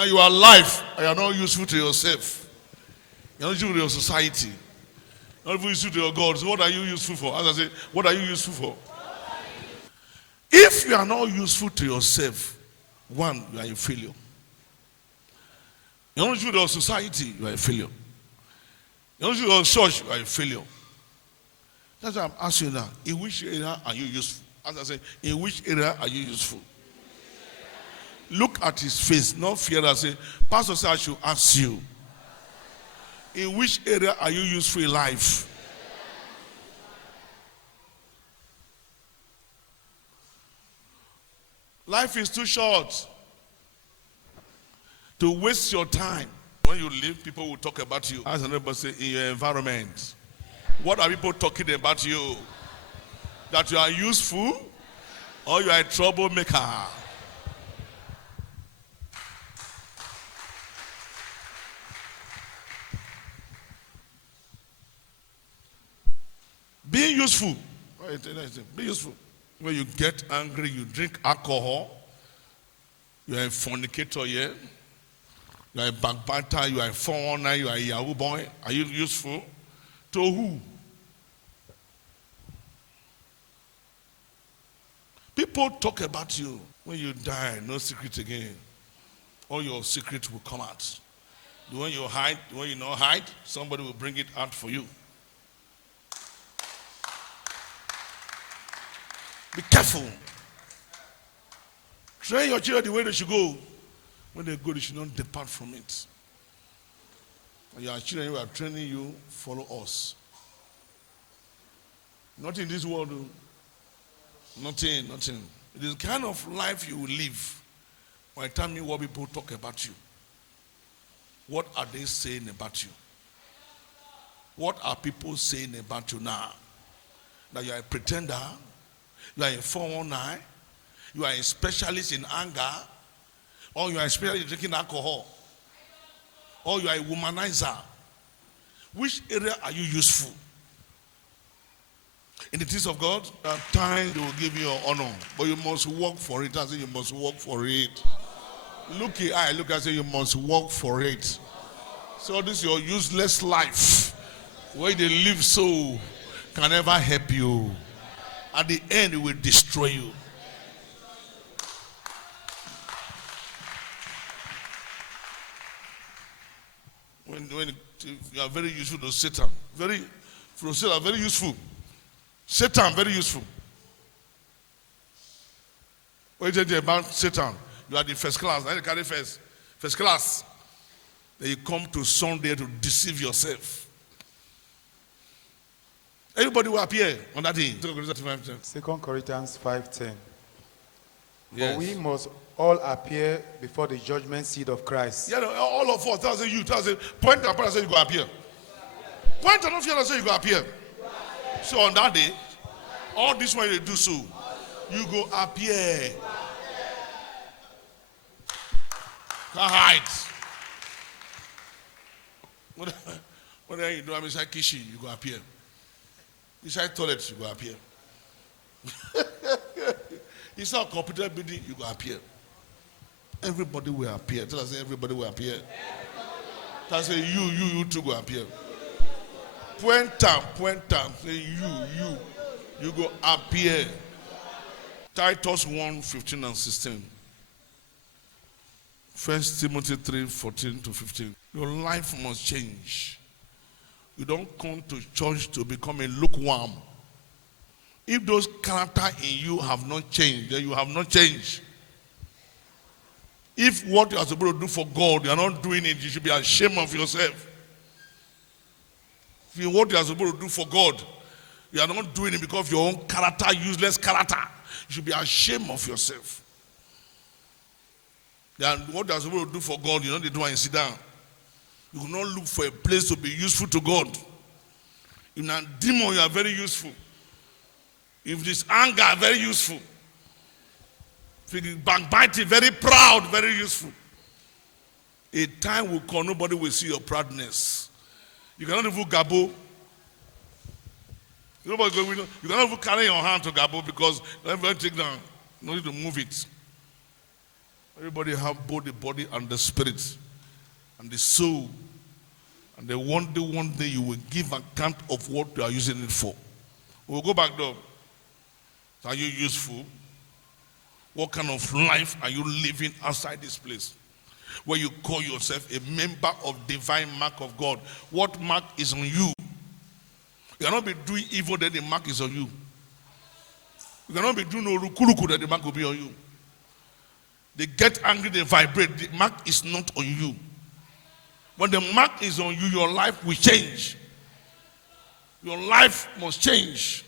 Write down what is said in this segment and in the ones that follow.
Now you are alive and you are not useful to yourself. You are not useful to your society. You are not useful to your God. So what are you useful for? As I say, what are you useful for? If you are not useful to yourself, one, you are a failure. You are not useful to your society, you are a failure. You are not useful to your church, you are a failure. That's why I'm asking you now, in which area are you useful? As I say, in which area are you useful? Look at his face, not fear and say, Pastor said I should ask you, in which area are you useful in life? Life is too short to waste your time. When you leave, people will talk about you. As another say, in your environment. What are people talking about you? That you are useful or you are a troublemaker? Being useful. Be useful. When you get angry, you drink alcohol. You are a fornicator here. You are a backbiter. You are a 419. You are a Yahoo boy. Are you useful? To who? People talk about you. When you die, no secret again. All your secret will come out. When you hide, when you not hide, somebody will bring it out for you. Be careful. Train your children the way they should go. When they go, they should not depart from it. And your children who are training you, follow us. Not in this world. Nothing. It is the kind of life you will live. When I tell me what people talk about you, what are they saying about you? What are people saying about you now? That you are a pretender, you are a 419, you are a specialist in anger, or you are a specialist in drinking alcohol, or you are a womanizer. Which area are you useful? In the things of God, at times they will give you honor, but you must work for it. I say you must work for it. Look here, I say you must work for it. So this is your useless life, where they live so can never help you. At the end, it will destroy you. When you are very useful to Satan, very useful. Satan, very useful. What you tell about Satan? You are the first class. I carry first class. Then you come to Sunday to deceive yourself. Everybody will appear on that day. 2 Corinthians 5:10. Yes. For we must all appear before the judgment seat of Christ. Yeah, all of us. That's you. Point and point. Say you go appear. Point and fear. Say you go appear. So on that day, all this way they do so, you go appear. Can't hide. Whatever you do, I'm inside kitchen, you go appear. Inside toilet, you go appear. Inside computer building, you go appear. Everybody will appear. Tell us, everybody will appear. Tell us, you too go appear. Point time. Say you go appear. Titus 1:15 and 16. 1 Timothy 3:14-15. Your life must change. You don't come to church to become a lukewarm. If those characters in you have not changed, then you have not changed. If what you are supposed to do for God, you are not doing it, you should be ashamed of yourself. If what you are supposed to do for God, you are not doing it because of your own character, useless character, you should be ashamed of yourself. Then what you are supposed to do for God, you know, they do and sit down. You will not look for a place to be useful to God. In a demon, you are very useful. If this anger, very useful. If you backbiting, very proud, very useful. A time will come, nobody will see your proudness. You cannot even gabo. You cannot even carry your hand to gabo because everybody take down. You need to move it. Everybody have both the body and the spirit and the soul. And then one day you will give account of what you are using it for. We'll go back there. Are you useful? What kind of life are you living outside this place? Where you call yourself a member of divine mark of God. What mark is on you? You cannot be doing evil, then the mark is on you. You cannot be doing orukuluku, then the mark will be on you. They get angry, they vibrate. The mark is not on you. When the mark is on you, your life will change. Your life must change.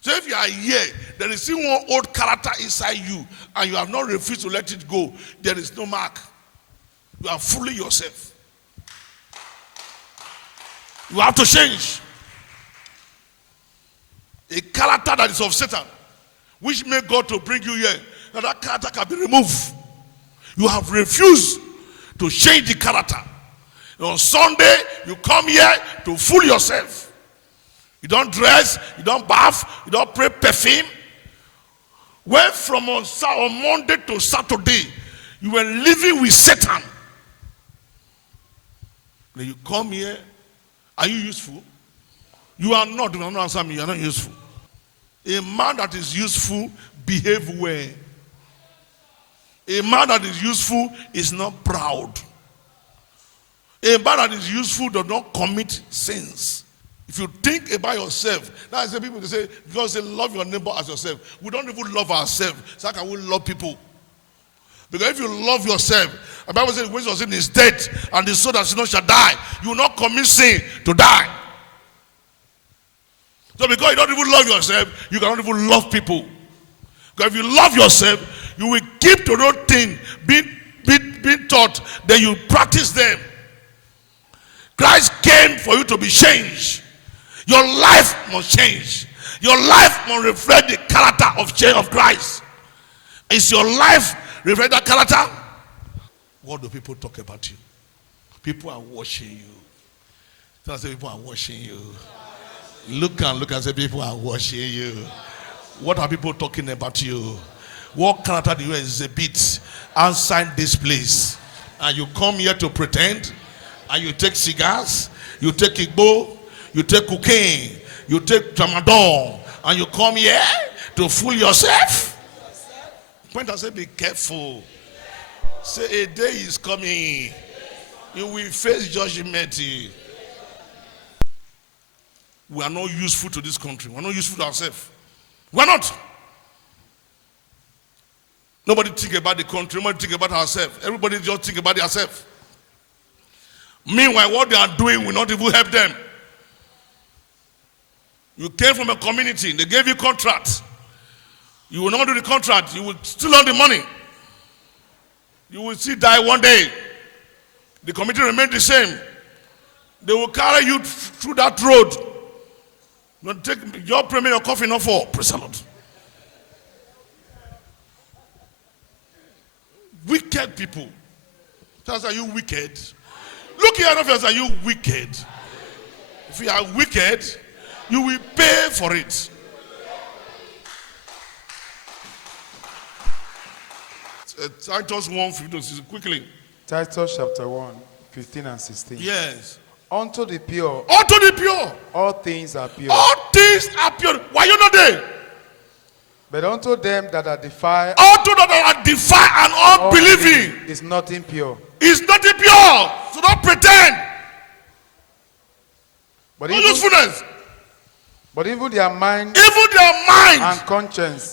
So if you are here, there is still one old character inside you, and you have not refused to let it go, there is no mark. You are fooling yourself. You have to change. A character that is of Satan, which made God to bring you here, now that character can be removed. You have refused to change the character. On Sunday, you come here to fool yourself. You don't dress, you don't bath, you don't spray perfume. When from on Monday to Saturday, you were living with Satan. Then you come here, are you useful? You are not. You are not answering me. You are not useful. A man that is useful behave well. A man that is useful is not proud. A man that is useful does not commit sins. If you think about yourself, that's why people say, because they love your neighbor as yourself. We don't even love ourselves. So how can we love people? Because if you love yourself, the Bible says, when your sin is dead, and the soul that sinners shall die, you will not commit sin to die. So because you don't even love yourself, you cannot even love people. Because if you love yourself, you will keep to those things being taught, then you practice them. Christ came for you to be changed. Your life must change. Your life must reflect the character of change of Christ. Is your life reflect that character? What do people talk about you? People are watching you. Tell us, people are watching you. Look and say, people are watching you. What are people talking about you? What character do you exhibit outside this place? And you come here to pretend, and you take cigars, you take igbo, you take cocaine, you take tramadol, and you come here to fool yourself? Point and say, be careful. Say, a day is coming. You will face judgment. We are not useful to this country. We are not useful to ourselves. We are not. Nobody think about the country. Nobody think about ourselves. Everybody just think about themselves. Meanwhile, what they are doing will not even help them. You came from a community. They gave you contracts. You will not do the contract. You will still earn the money. You will still die one day. The community remain the same. They will carry you through that road. You take your premium, your coffee, not for. Praise the Lord. Wicked people. Tell us, are you wicked? Look here enough as are you wicked? If you are wicked, you will pay for it. Titus 1:15, quickly. Titus chapter 1, 15 and 16. Yes. Unto the pure, all things are pure. All things are pure. Why you not there? But unto them that are defiled, unto them that are defiled and unbelieving, is nothing pure. Is nothing pure. So don't pretend. But no usefulness. But even their mind, and conscience,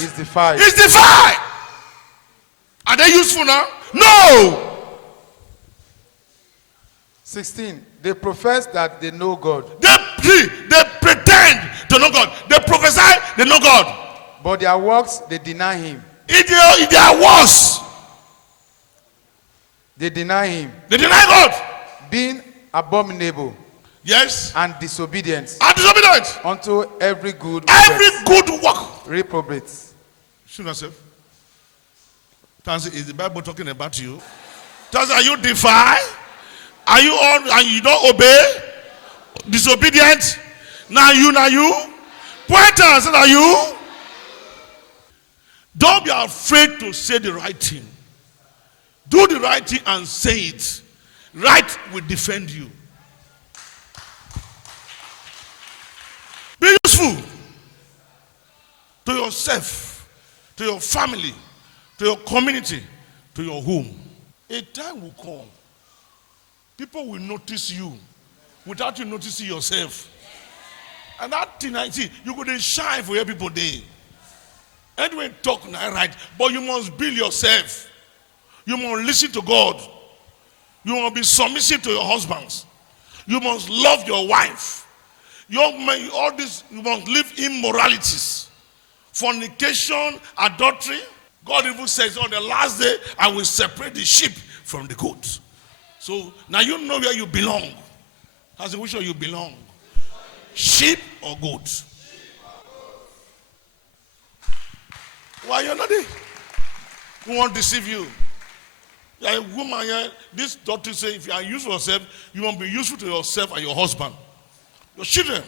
is defiled. Are they useful now? No. 16. They profess that they know God. They pretend to know God. They prophesy they know God. But their works, they deny him. In their works, they deny him. They deny God. Being abominable. Yes. And disobedient. Unto every good work. Reprobates. Shoot yourself. Is the Bible talking about you? Are you defiled? Are you on and you don't obey? Disobedient? Now you. Pointers, are you? Don't be afraid to say the right thing. Do the right thing and say it. Right will defend you. Be useful to yourself, to your family, to your community, to your home. A time will come. People will notice you without you noticing yourself. And that thing I see, you could shine for your people there. Anyway, talk now, right? But you must build yourself. You must listen to God. You must be submissive to your husbands. You must love your wife. All this, you must live immoralities. Fornication, adultery. God even says on the last day, I will separate the sheep from the goat. So now you know where you belong. As in which one you belong. Sheep or goat? Why you're not there? Who won't deceive you? You're a woman, this doctor says if you are useful to yourself, you won't be useful to yourself and your husband. Your children.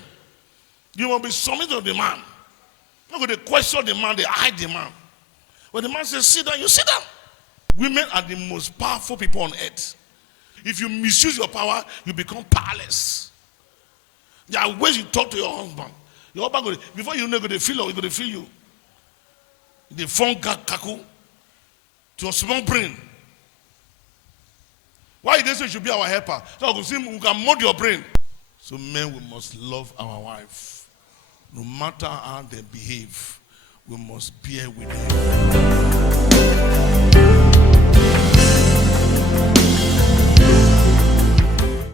You won't be submitted to the man. Not going to question the man, they hide the man. When the man says sit down, you sit down. Women are the most powerful people on earth. If you misuse your power, you become powerless. There are ways you talk to your husband. Your husband, before you know, they feel going to feel you. They form kaku to your small brain. Why they say you should be our helper? So we can mold your brain. So men, we must love our wife. No matter how they behave, we must bear with them.